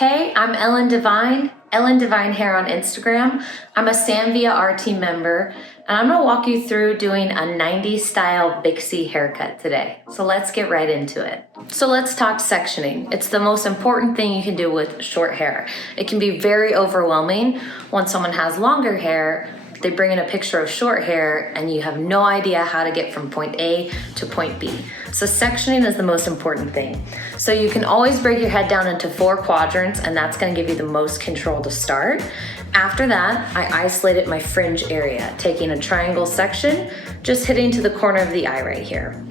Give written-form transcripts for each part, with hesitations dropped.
Hey, I'm Devine Hair on Instagram. I'm a Samvia RT member, and I'm gonna walk you through doing a 90s style Bixie haircut today. So let's get right into it. So let's talk sectioning. It's the most important thing you can do with short hair. It can be very overwhelming when someone has longer hair. They bring in a picture of short hair and you have no idea how to get from point A to point B. So sectioning is the most important thing. So you can always break your head down into 4 quadrants, and that's gonna give you the most control to start. After that, I isolated my fringe area, taking a triangle section, just hitting to the corner of the eye right here.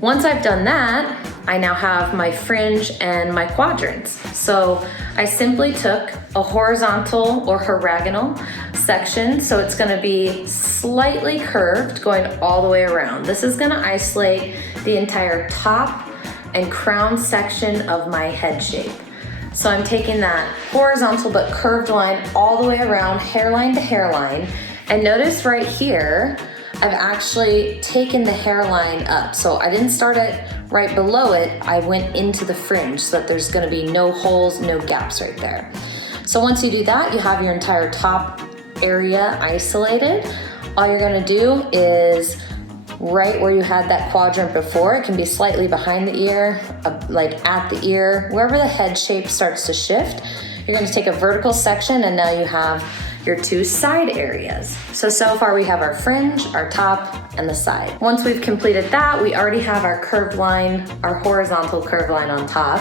Once I've done that, I now have my fringe and my quadrants. So I simply took a horizontal or hexagonal section, so it's gonna be slightly curved going all the way around. This is gonna isolate the entire top and crown section of my head shape. So I'm taking that horizontal but curved line all the way around, hairline to hairline. And notice right here, I've actually taken the hairline up. So I didn't start it right below it, I went into the fringe so that there's gonna be no holes, no gaps right there. So once you do that, you have your entire top area isolated. All you're gonna do is right where you had that quadrant before, it can be slightly behind the ear, like at the ear, wherever the head shape starts to shift, you're gonna take a vertical section and now you have your 2 side areas. So far we have our fringe, our top, and the side. Once we've completed that, we already have our curved line, our horizontal curved line on top.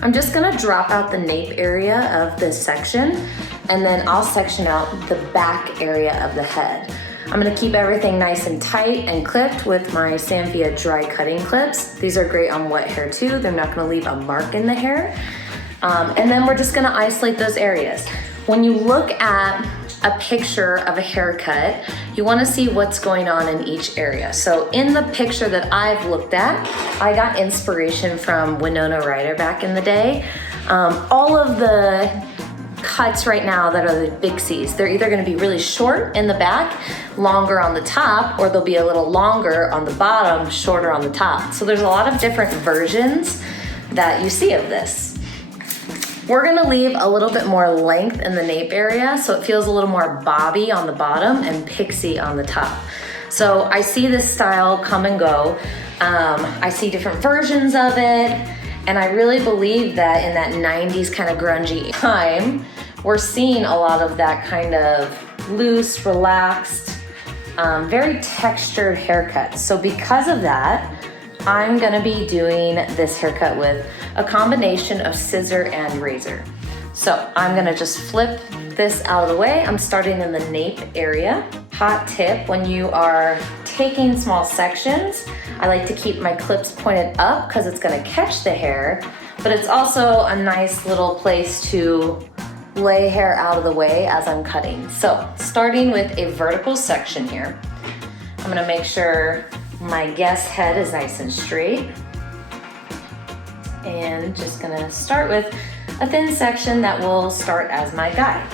I'm just gonna drop out the nape area of this section, and then I'll section out the back area of the head. I'm gonna keep everything nice and tight and clipped with my Samvia dry cutting clips. These are great on wet hair too. They're not gonna leave a mark in the hair. And then we're just gonna isolate those areas. When you look at a picture of a haircut, you wanna see what's going on in each area. So in the picture that I've looked at, I got inspiration from Winona Ryder back in the day. All of the cuts right now that are the Bixies, they're either gonna be really short in the back, longer on the top, or they'll be a little longer on the bottom, shorter on the top. So there's a lot of different versions that you see of this. We're gonna leave a little bit more length in the nape area so it feels a little more bobby on the bottom and pixie on the top. So I see this style come and go. I see different versions of it, and I really believe that in that 90s kind of grungy time, we're seeing a lot of that kind of loose, relaxed, very textured haircuts. So because of that, I'm gonna be doing this haircut with a combination of scissor and razor. So I'm gonna just flip this out of the way. I'm starting in the nape area. Hot tip, when you are taking small sections, I like to keep my clips pointed up because it's gonna catch the hair, but it's also a nice little place to lay hair out of the way as I'm cutting. So starting with a vertical section here, I'm gonna make sure my guest head is nice and straight. And just gonna start with a thin section that will start as my guide.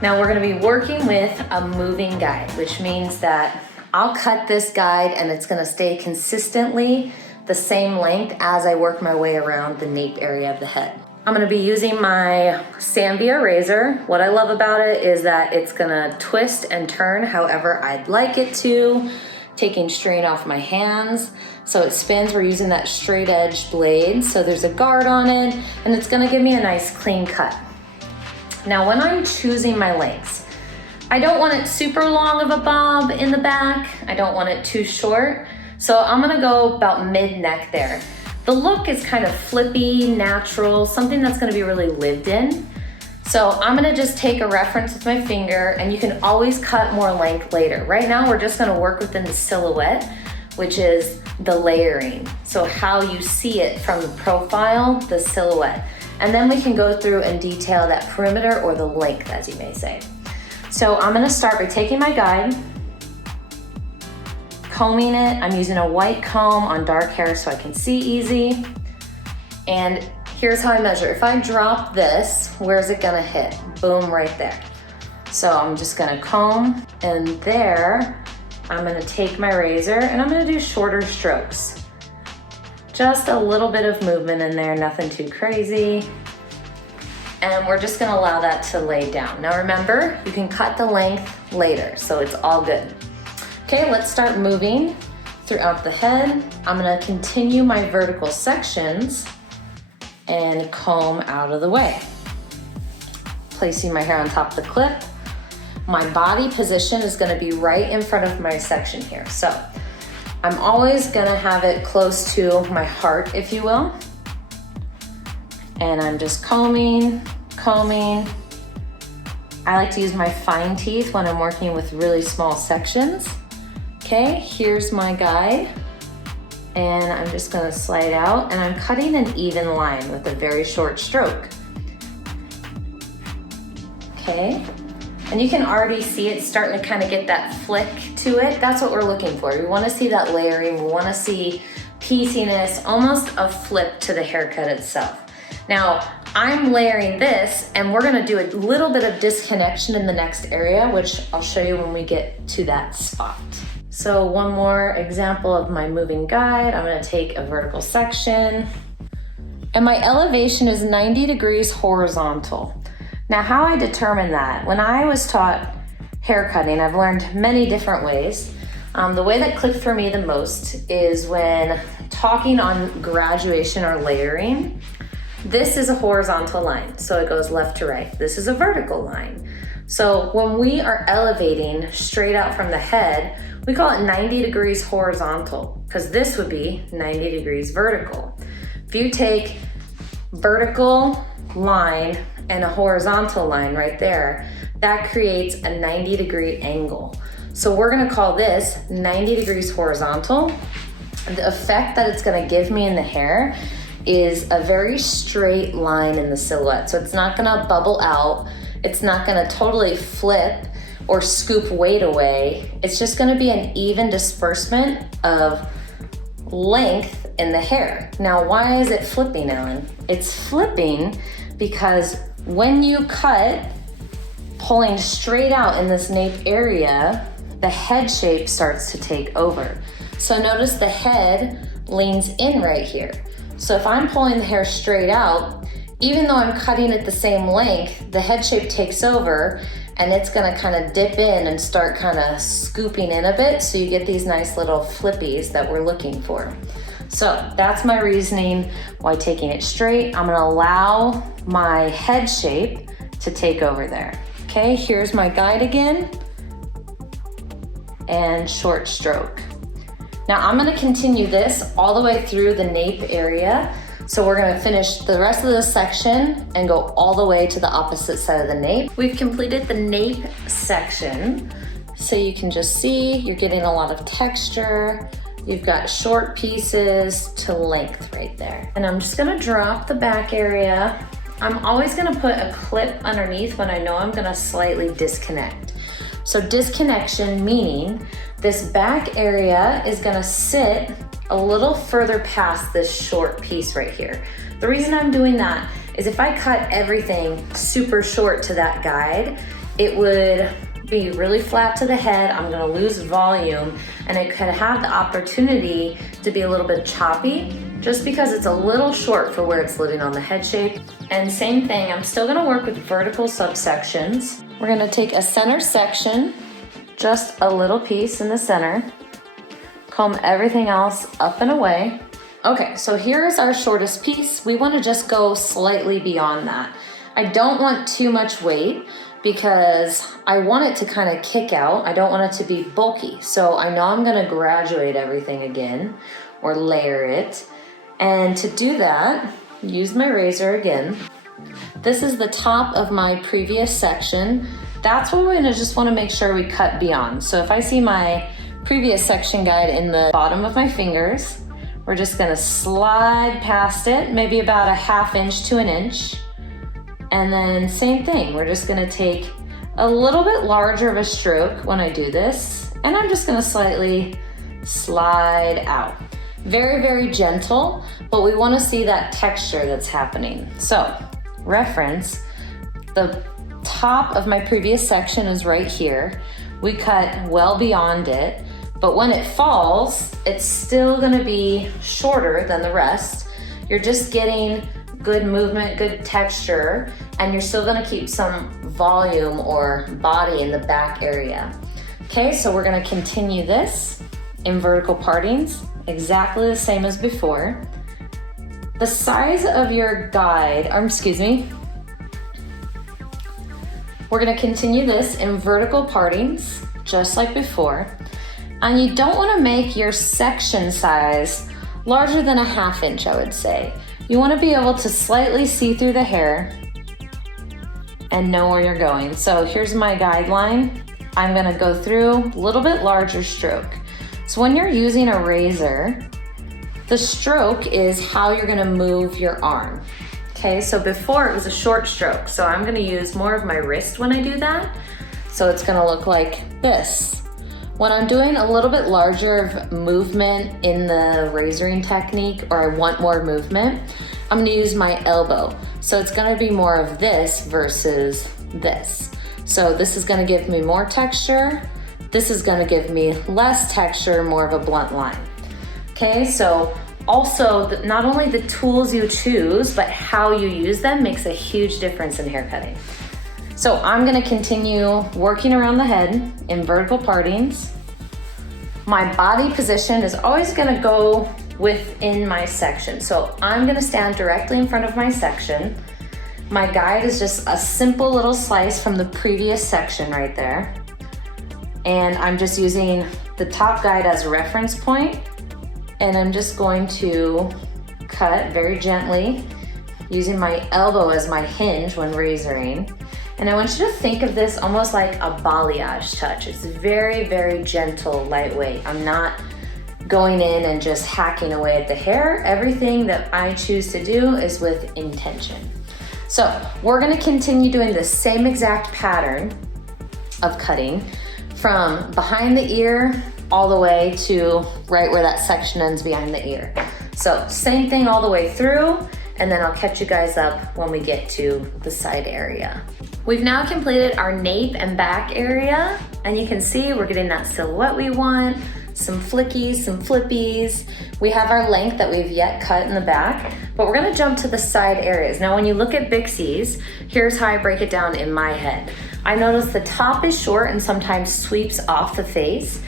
Now we're gonna be working with a moving guide, which means that I'll cut this guide and it's gonna stay consistently the same length as I work my way around the nape area of the head. I'm gonna be using my Samvia razor. What I love about it is that it's gonna twist and turn however I'd like it to, taking strain off my hands. So it spins, we're using that straight edge blade. So there's a guard on it and it's gonna give me a nice clean cut. Now when I'm choosing my lengths, I don't want it super long of a bob in the back. I don't want it too short. So I'm gonna go about mid-neck there. The look is kind of flippy, natural, something that's gonna be really lived in. So I'm gonna just take a reference with my finger, and you can always cut more length later. Right now, we're just gonna work within the silhouette, which is the layering. So how you see it from the profile, the silhouette. And then we can go through and detail that perimeter or the length, as you may say. So I'm gonna start by taking my guide, combing it. I'm using a white comb on dark hair so I can see easy. And here's how I measure. If I drop this, where's it gonna hit? Boom, right there. So I'm just gonna comb, and there, I'm gonna take my razor and I'm gonna do shorter strokes. Just a little bit of movement in there, nothing too crazy. and we're just gonna allow that to lay down. Now remember, you can cut the length later, so it's all good. Okay, let's start moving throughout the head. I'm gonna continue my vertical sections and comb out of the way. Placing my hair on top of the clip. My body position is gonna be right in front of my section here. So I'm always gonna have it close to my heart, if you will. And I'm just combing. I like to use my fine teeth when I'm working with really small sections. Okay, here's my guide. And I'm just gonna slide out, and I'm cutting an even line with a very short stroke. Okay, and you can already see it starting to kind of get that flick to it. That's what we're looking for. We wanna see that layering, we wanna see pieciness, almost a flip to the haircut itself. Now, I'm layering this, and we're gonna do a little bit of disconnection in the next area, which I'll show you when we get to that spot. So one more example of my moving guide. I'm gonna take a vertical section, and my elevation is 90 degrees horizontal. Now, how I determine that, when I was taught haircutting, I've learned many different ways. The way that clicked for me the most is when talking on graduation or layering. This is a horizontal line, so it goes left to right. This is a vertical line. So when we are elevating straight out from the head, we call it 90 degrees horizontal, because this would be 90 degrees vertical. If you take vertical line and a horizontal line right there, that creates a 90-degree angle. So we're gonna call this 90 degrees horizontal. The effect that it's gonna give me in the hair is a very straight line in the silhouette. So it's not gonna bubble out, it's not gonna totally flip or scoop weight away. It's just gonna be an even disbursement of length in the hair. Now, why is it flipping, Ellen? It's flipping because when you cut, pulling straight out in this nape area, the head shape starts to take over. So notice the head leans in right here. So if I'm pulling the hair straight out, even though I'm cutting it the same length, the head shape takes over, and it's gonna kind of dip in and start kind of scooping in a bit, so you get these nice little flippies that we're looking for. So that's my reasoning why taking it straight, I'm gonna allow my head shape to take over there. Okay, here's my guide again, and short stroke. Now I'm gonna continue this all the way through the nape area. So we're gonna finish the rest of this section and go all the way to the opposite side of the nape. We've completed the nape section. So you can just see, you're getting a lot of texture. You've got short pieces to length right there. And I'm just gonna drop the back area. I'm always gonna put a clip underneath when I know I'm gonna slightly disconnect. So disconnection meaning this back area is gonna sit a little further past this short piece right here. The reason I'm doing that is if I cut everything super short to that guide, it would be really flat to the head, I'm gonna lose volume, and it could have the opportunity to be a little bit choppy just because it's a little short for where it's living on the head shape. And same thing, I'm still gonna work with vertical subsections. We're gonna take a center section, just a little piece in the center, comb everything else up and away. Okay, so here's our shortest piece. We wanna just go slightly beyond that. I don't want too much weight because I want it to kind of kick out. I don't want it to be bulky. So I know I'm gonna graduate everything again or layer it. And to do that, use my razor again. This is the top of my previous section. That's what we're gonna just wanna make sure we cut beyond. So if I see my previous section guide in the bottom of my fingers, we're just gonna slide past it, maybe about a 1/2 inch to 1 inch. And then same thing, we're just gonna take a little bit larger of a stroke when I do this, and I'm just gonna slightly slide out. Very, very gentle, but we wanna see that texture that's happening. So, reference, the top of my previous section is right here. We cut well beyond it, but when it falls, it's still gonna be shorter than the rest. You're just getting good movement, good texture, and you're still gonna keep some volume or body in the back area. Okay, so we're gonna continue this in vertical partings, exactly the same as before. The size of your guide, we're gonna continue this in vertical partings, just like before. And you don't wanna make your section size larger than a 1/2 inch, I would say. You wanna be able to slightly see through the hair and know where you're going. So here's my guideline. I'm gonna go through a little bit larger stroke. So when you're using a razor, the stroke is how you're gonna move your arm. Okay, so before it was a short stroke, so I'm gonna use more of my wrist when I do that. So it's gonna look like this. When I'm doing a little bit larger movement in the razoring technique, or I want more movement, I'm gonna use my elbow. So it's gonna be more of this versus this. So this is gonna give me more texture. This is gonna give me less texture, more of a blunt line. Okay, so also, not only the tools you choose, but how you use them makes a huge difference in haircutting. So I'm gonna continue working around the head in vertical partings. My body position is always gonna go within my section. So I'm gonna stand directly in front of my section. My guide is just a simple little slice from the previous section right there. And I'm just using the top guide as a reference point. And I'm just going to cut very gently using my elbow as my hinge when razoring. And I want you to think of this almost like a balayage touch. It's very, very gentle, lightweight. I'm not going in and just hacking away at the hair. Everything that I choose to do is with intention. So we're gonna continue doing the same exact pattern of cutting from behind the ear all the way to right where that section ends behind the ear. So same thing all the way through, and then I'll catch you guys up when we get to the side area. We've now completed our nape and back area, and you can see we're getting that silhouette we want, some flickies, some flippies. We have our length that we've yet cut in the back, but we're gonna jump to the side areas. Now when you look at Bixies, here's how I break it down in my head. I notice the top is short and sometimes sweeps off the face,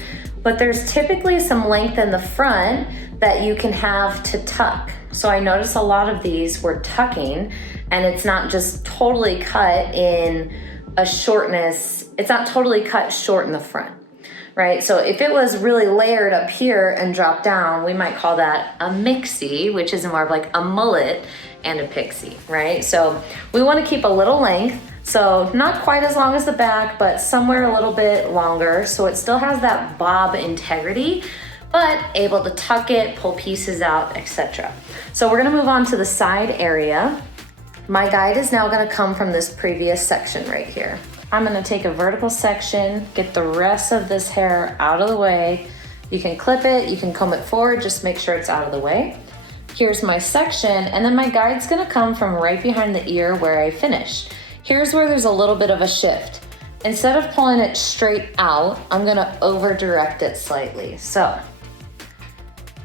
but there's typically some length in the front that you can have to tuck. So I notice a lot of these were tucking, and it's not just totally cut in a shortness, it's not totally cut short in the front, right? So if it was really layered up here and dropped down, we might call that a mixie, which is more of like a mullet and a pixie, right? So we wanna keep a little length, so not quite as long as the back, but somewhere a little bit longer, so it still has that bob integrity, but able to tuck it, pull pieces out, etc. So we're gonna move on to the side area. My guide is now gonna come from this previous section right here. I'm gonna take a vertical section, get the rest of this hair out of the way. You can clip it, you can comb it forward, just make sure it's out of the way. Here's my section, and then my guide's gonna come from right behind the ear where I finished. Here's where there's a little bit of a shift. Instead of pulling it straight out, I'm gonna over direct it slightly. So,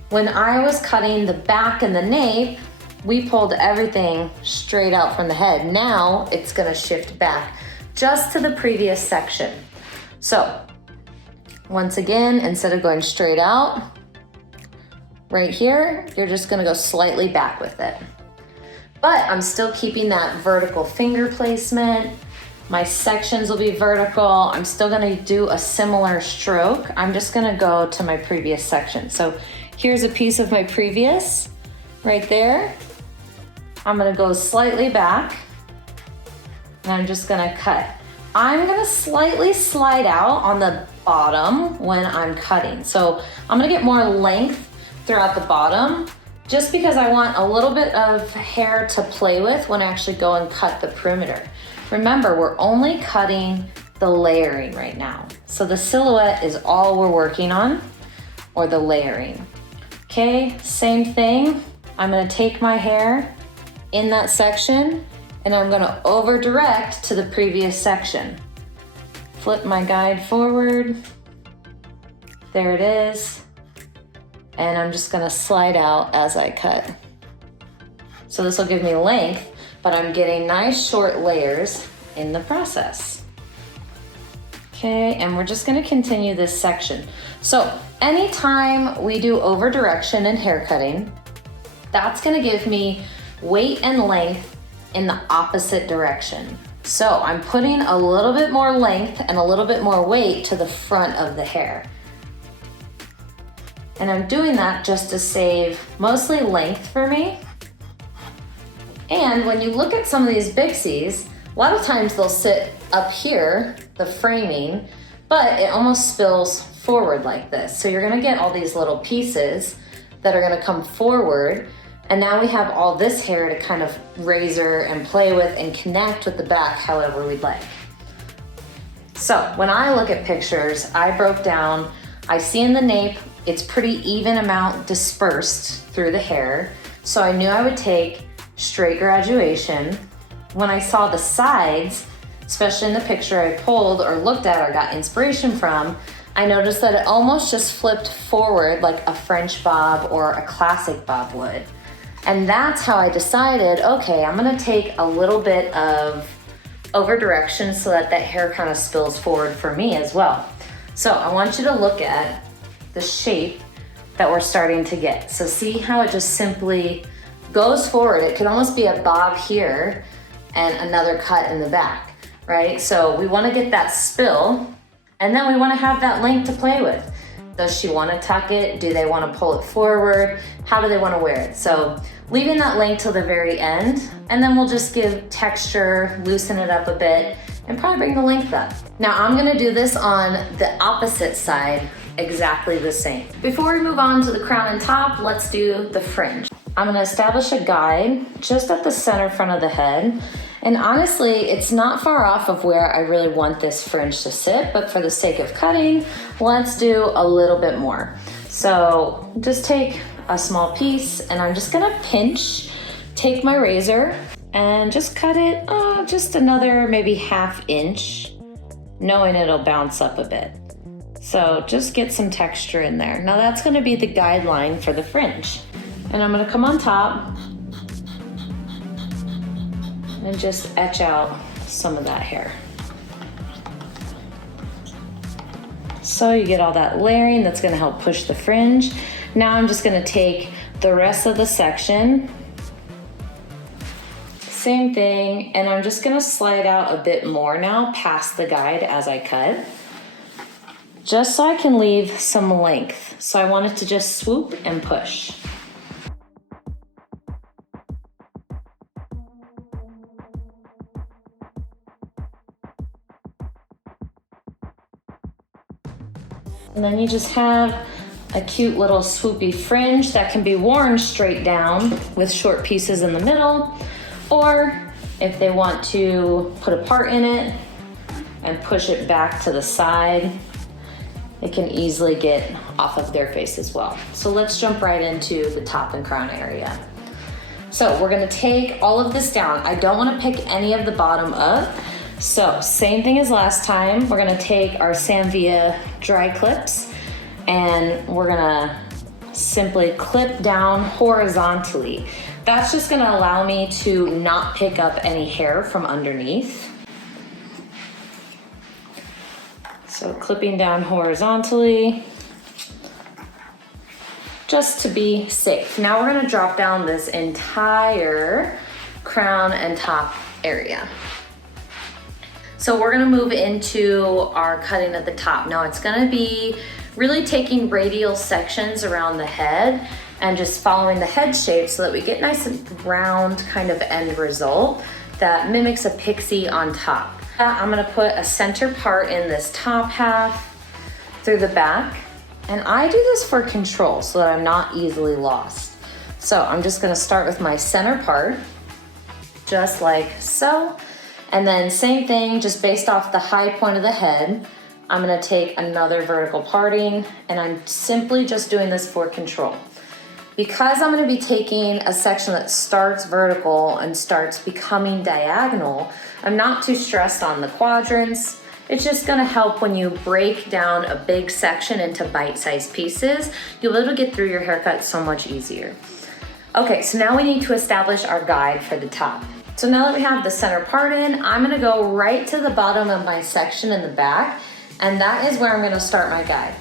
when I was cutting the back and the nape, we pulled everything straight out from the head. Now it's gonna shift back just to the previous section. So, once again, instead of going straight out, right here, you're just gonna go slightly back with it. But I'm still keeping that vertical finger placement. My sections will be vertical. I'm still gonna do a similar stroke. I'm just gonna go to my previous section. So here's a piece of my previous, right there. I'm gonna go slightly back, and I'm just gonna cut. I'm gonna slightly slide out on the bottom when I'm cutting. So I'm gonna get more length throughout the bottom, just because I want a little bit of hair to play with when I actually go and cut the perimeter. Remember, we're only cutting the layering right now. So the silhouette is all we're working on, or the layering. Okay, same thing. I'm gonna take my hair in that section, and I'm gonna over direct to the previous section. Flip my guide forward. There it is. And I'm just gonna slide out as I cut. So this will give me length, but I'm getting nice short layers in the process. Okay, and we're just gonna continue this section. So anytime we do over direction in hair cutting, that's gonna give me weight and length in the opposite direction. So I'm putting a little bit more length and a little bit more weight to the front of the hair. And I'm doing that just to save mostly length for me. And when you look at some of these Bixies, a lot of times they'll sit up here, the framing, but it almost spills forward like this. So you're gonna get all these little pieces that are gonna come forward, and now we have all this hair to kind of razor and play with and connect with the back however we'd like. So when I look at pictures, I broke down, I see in the nape, it's pretty even amount dispersed through the hair. So I knew I would take straight graduation. When I saw the sides, especially in the picture I pulled or looked at or got inspiration from, I noticed that it almost just flipped forward like a French bob or a classic bob would. And that's how I decided, okay, I'm gonna take a little bit of over direction so that that hair kind of spills forward for me as well. So I want you to look at the shape that we're starting to get. So see how it just simply goes forward. It could almost be a bob here and another cut in the back, right? So we wanna get that spill, and then we wanna have that length to play with. Does she wanna tuck it? Do they wanna pull it forward? How do they wanna wear it? So leaving that length till the very end, and then we'll just give texture, loosen it up a bit, and probably bring the length up. Now I'm gonna do this on the opposite side exactly the same. Before we move on to the crown and top, let's do the fringe. I'm gonna establish a guide just at the center front of the head. And honestly, it's not far off of where I really want this fringe to sit, but for the sake of cutting, let's do a little bit more. So just take a small piece and I'm just gonna pinch, take my razor and just cut it just another maybe ½ inch, knowing it'll bounce up a bit. So just get some texture in there. Now that's gonna be the guideline for the fringe. And I'm gonna come on top and just etch out some of that hair. So you get all that layering that's gonna help push the fringe. Now I'm just gonna take the rest of the section, same thing, and I'm just gonna slide out a bit more now past the guide as I cut, just so I can leave some length. So I want it to just swoop and push. And then you just have a cute little swoopy fringe that can be worn straight down with short pieces in the middle, or if they want to put a part in it and push it back to the side, it can easily get off of their face as well. So let's jump right into the top and crown area. So we're gonna take all of this down. I don't wanna pick any of the bottom up. So same thing as last time, we're gonna take our Sanvia dry clips and we're gonna simply clip down horizontally. That's just gonna allow me to not pick up any hair from underneath. So clipping down horizontally, just to be safe. Now we're gonna drop down this entire crown and top area. So we're gonna move into our cutting at the top. Now it's gonna be really taking radial sections around the head and just following the head shape so that we get nice and round kind of end result that mimics a pixie on top. I'm gonna put a center part in this top half through the back. And I do this for control so that I'm not easily lost. So I'm just gonna start with my center part, just like so. And then same thing, just based off the high point of the head, I'm gonna take another vertical parting, and I'm simply just doing this for control. Because I'm gonna be taking a section that starts vertical and starts becoming diagonal, I'm not too stressed on the quadrants. It's just gonna help when you break down a big section into bite-sized pieces. You'll be able to get through your haircut so much easier. Okay, so now we need to establish our guide for the top. So now that we have the center part in, I'm gonna go right to the bottom of my section in the back, and that is where I'm gonna start my guide.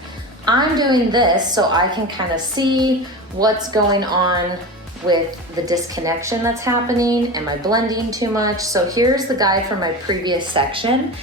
I'm doing this so I can kind of see what's going on with the disconnection that's happening. Am I blending too much? So here's the guide for my previous section.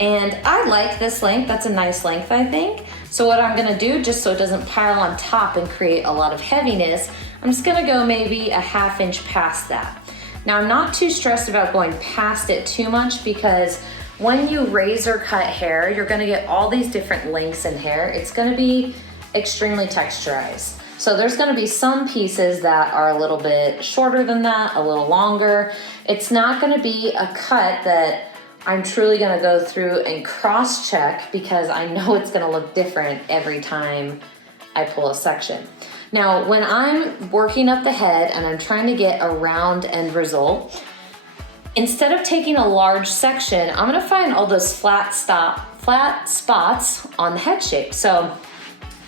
And I like this length, that's a nice length, I think. So what I'm gonna do, just so it doesn't pile on top and create a lot of heaviness, I'm just gonna go maybe a 1/2 inch past that. Now I'm not too stressed about going past it too much, because when you razor cut hair, you're gonna get all these different lengths in hair. It's gonna be extremely texturized. So there's gonna be some pieces that are a little bit shorter than that, a little longer. It's not gonna be a cut that I'm truly gonna go through and cross-check, because I know it's gonna look different every time I pull a section. Now, when I'm working up the head and I'm trying to get a round end result, instead of taking a large section, I'm gonna find all those flat spots on the head shape. So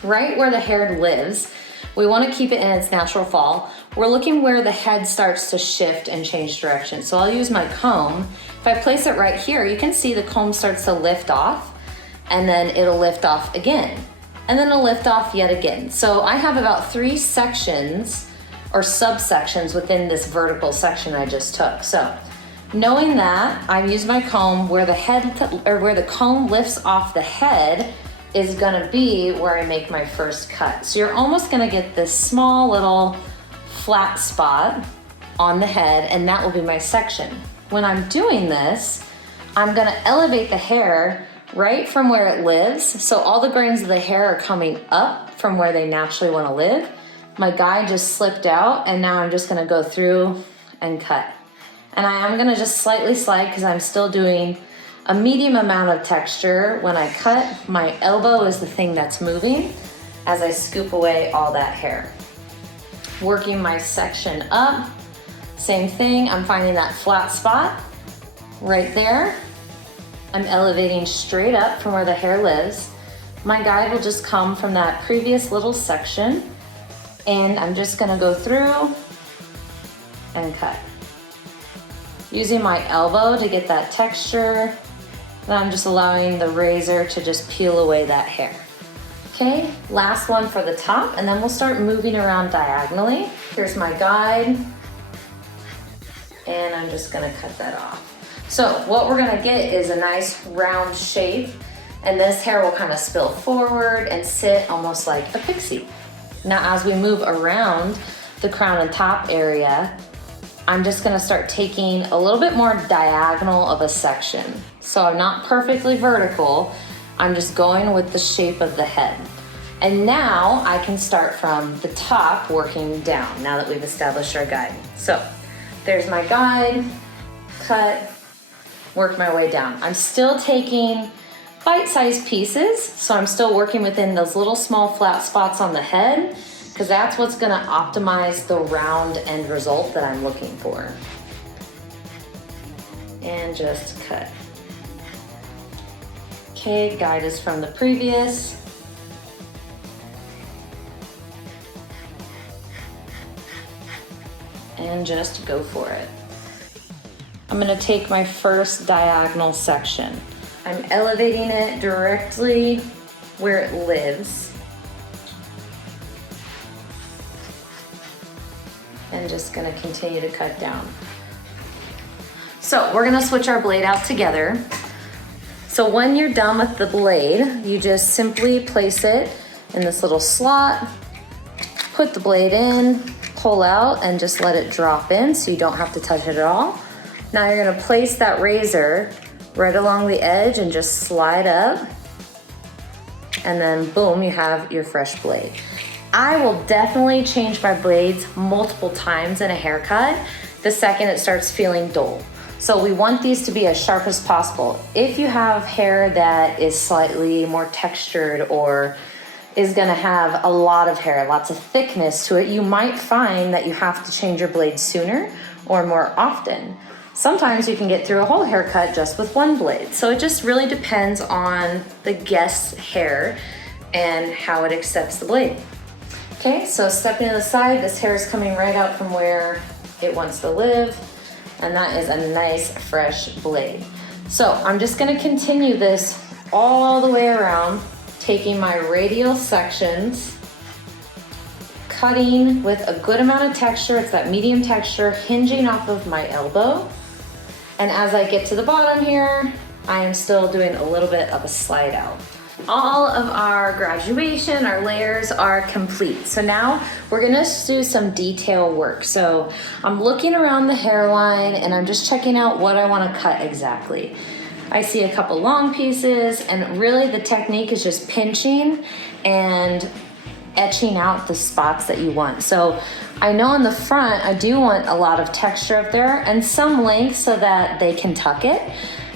right where the hair lives, we wanna keep it in its natural fall. We're looking where the head starts to shift and change direction. So I'll use my comb. If I place it right here, you can see the comb starts to lift off, and then it'll lift off again, and then it'll lift off yet again. So I have about 3 sections or subsections within this vertical section I just took. So knowing that, I use my comb where where the comb lifts off the head is gonna be where I make my first cut. So you're almost gonna get this small little flat spot on the head, and that will be my section. When I'm doing this, I'm gonna elevate the hair right from where it lives. So all the grains of the hair are coming up from where they naturally wanna live. My guide just slipped out, and now I'm just gonna go through and cut. And I am gonna just slightly slide, because I'm still doing a medium amount of texture. When I cut, my elbow is the thing that's moving as I scoop away all that hair. Working my section up, same thing, I'm finding that flat spot right there. I'm elevating straight up from where the hair lives. My guide will just come from that previous little section, and I'm just gonna go through and cut. Using my elbow to get that texture, then I'm just allowing the razor to just peel away that hair. Okay, last one for the top, and then we'll start moving around diagonally. Here's my guide, and I'm just gonna cut that off. So what we're gonna get is a nice round shape, and this hair will kind of spill forward and sit almost like a pixie. Now as we move around the crown and top area, I'm just gonna start taking a little bit more diagonal of a section. So I'm not perfectly vertical, I'm just going with the shape of the head. And now I can start from the top working down, now that we've established our guide. So there's my guide, cut, work my way down. I'm still taking bite-sized pieces, so I'm still working within those little small flat spots on the head, because that's what's gonna optimize the round end result that I'm looking for. And just cut. Okay, guide is from the previous. And just go for it. I'm gonna take my first diagonal section. I'm elevating it directly where it lives. And just gonna continue to cut down. So we're gonna switch our blade out together. So when you're done with the blade, you just simply place it in this little slot, put the blade in, pull out, and just let it drop in so you don't have to touch it at all. Now you're gonna place that razor right along the edge and just slide up, and then boom, you have your fresh blade. I will definitely change my blades multiple times in a haircut the second it starts feeling dull. So we want these to be as sharp as possible. If you have hair that is slightly more textured or is gonna have a lot of hair, lots of thickness to it, you might find that you have to change your blade sooner or more often. Sometimes you can get through a whole haircut just with one blade. So it just really depends on the guest's hair and how it accepts the blade. Okay, so stepping to the side, this hair is coming right out from where it wants to live, and that is a nice fresh blade. So I'm just gonna continue this all the way around, taking my radial sections, cutting with a good amount of texture. It's that medium texture hinging off of my elbow. And as I get to the bottom here, I am still doing a little bit of a slide out. All of our graduation, our layers are complete. So now we're gonna do some detail work. So I'm looking around the hairline and I'm just checking out what I wanna cut exactly. I see a couple long pieces, and really the technique is just pinching and etching out the spots that you want. So I know on the front, I do want a lot of texture up there and some length so that they can tuck it.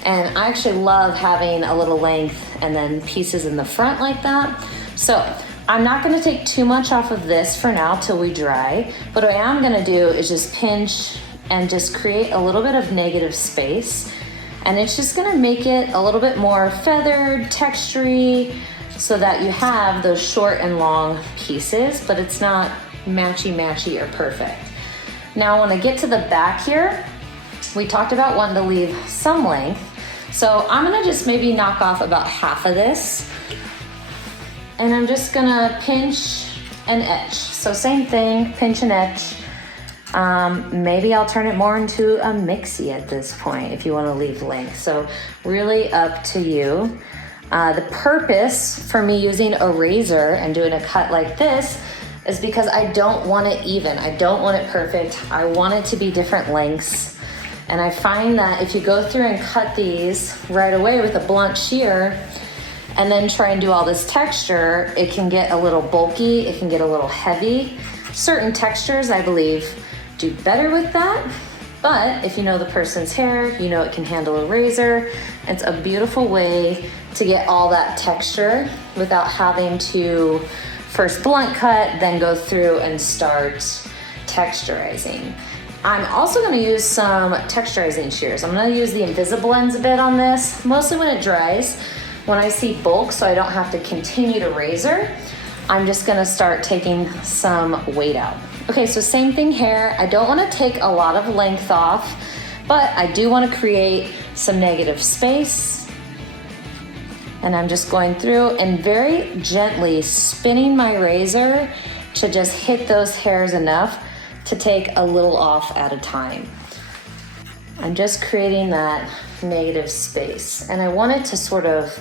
And I actually love having a little length and then pieces in the front like that. So I'm not gonna take too much off of this for now till we dry. But what I am gonna do is just pinch and just create a little bit of negative space. And it's just gonna make it a little bit more feathered, textury, so that you have those short and long pieces, but it's not matchy-matchy or perfect. Now when I get to the back here, we talked about wanting to leave some length. So I'm gonna just maybe knock off about half of this. And I'm just gonna pinch and etch. So same thing, pinch and etch. Maybe I'll turn it more into a mixie at this point if you wanna leave length. So really up to you. The purpose for me using a razor and doing a cut like this is because I don't want it even. I don't want it perfect. I want it to be different lengths. And I find that if you go through and cut these right away with a blunt shear and then try and do all this texture, it can get a little bulky, it can get a little heavy. Certain textures, I believe, do better with that. But if you know the person's hair, you know it can handle a razor. It's a beautiful way to get all that texture without having to first blunt cut, then go through and start texturizing. I'm also gonna use some texturizing shears. I'm gonna use the invisible ends a bit on this, mostly when it dries. When I see bulk, so I don't have to continue to razor, I'm just gonna start taking some weight out. Okay, so same thing here. I don't wanna take a lot of length off, but I do wanna create some negative space. And I'm just going through and very gently spinning my razor to just hit those hairs enough to take a little off at a time. I'm just creating that negative space. And I want it to sort of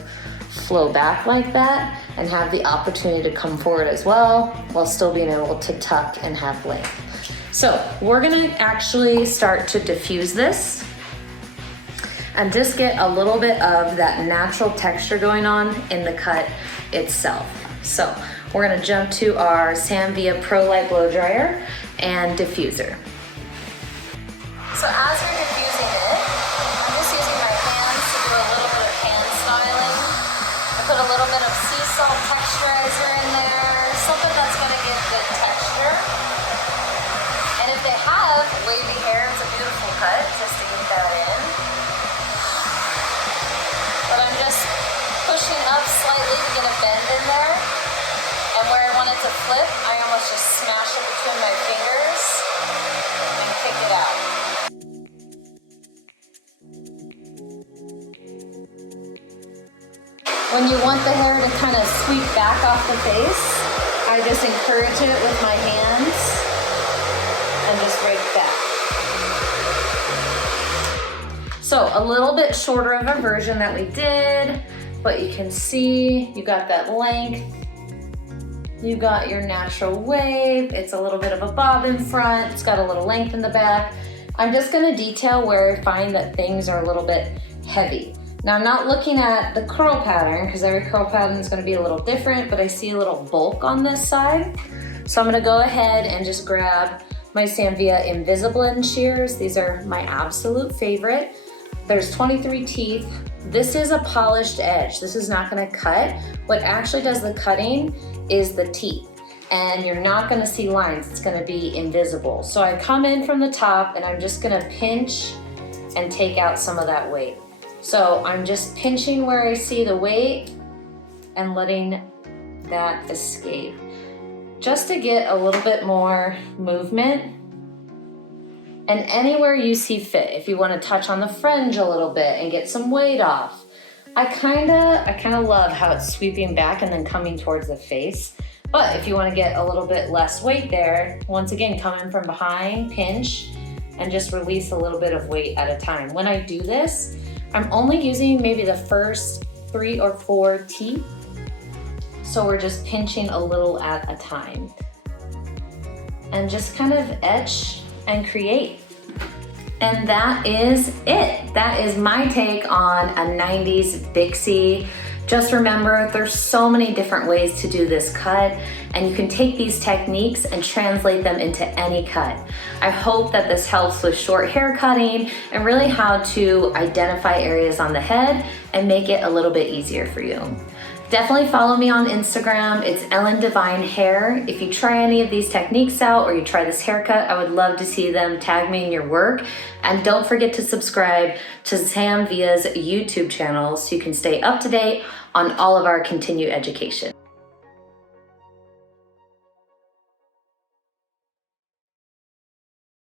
flow back like that and have the opportunity to come forward as well while still being able to tuck and have length. So we're gonna actually start to diffuse this and just get a little bit of that natural texture going on in the cut itself. So we're gonna jump to our Samvia Pro Light Blow Dryer and diffuser. So as you're diffusing it, I'm just using my hands to do a little bit of hand styling. I put a little bit of sea salt texturizer in there, something that's gonna give good texture. And if they have wavy hair, it's a beautiful cut just to get that in. But I'm just pushing up slightly to get a bend in there. And where I want it to flip, I almost just smash it between my fingers and kick it out. When you want the hair to kind of sweep back off the face, I just encourage it with my hands and just rake back. So a little bit shorter of a version that we did, but you can see you got that length. You got your natural wave. It's a little bit of a bob in front. It's got a little length in the back. I'm just gonna detail where I find that things are a little bit heavy. Now I'm not looking at the curl pattern because every curl pattern is gonna be a little different, but I see a little bulk on this side. So I'm gonna go ahead and just grab my Samvia Invisible End shears. These are my absolute favorite. There's 23 teeth. This is a polished edge. This is not gonna cut. What actually does the cutting is the teeth. And you're not gonna see lines, it's gonna be invisible. So I come in from the top and I'm just gonna pinch and take out some of that weight. So I'm just pinching where I see the weight and letting that escape. just to get a little bit more movement. And anywhere you see fit, if you want to touch on the fringe a little bit and get some weight off. I kind of love how it's sweeping back and then coming towards the face. But if you want to get a little bit less weight there, once again, come in from behind, pinch, and just release a little bit of weight at a time. When I do this, I'm only using maybe the first 3 or 4 teeth. So we're just pinching a little at a time. And just kind of etch and create. And that is it. That is my take on a 90s Bixie. Just remember, there's so many different ways to do this cut, and you can take these techniques and translate them into any cut. I hope that this helps with short hair cutting and really how to identify areas on the head and make it a little bit easier for you. Definitely follow me on Instagram. It's Devine Hair. If you try any of these techniques out or you try this haircut, I would love to see them. Tag me in your work. And don't forget to subscribe to Sam Via's YouTube channel so you can stay up to date on all of our continued education.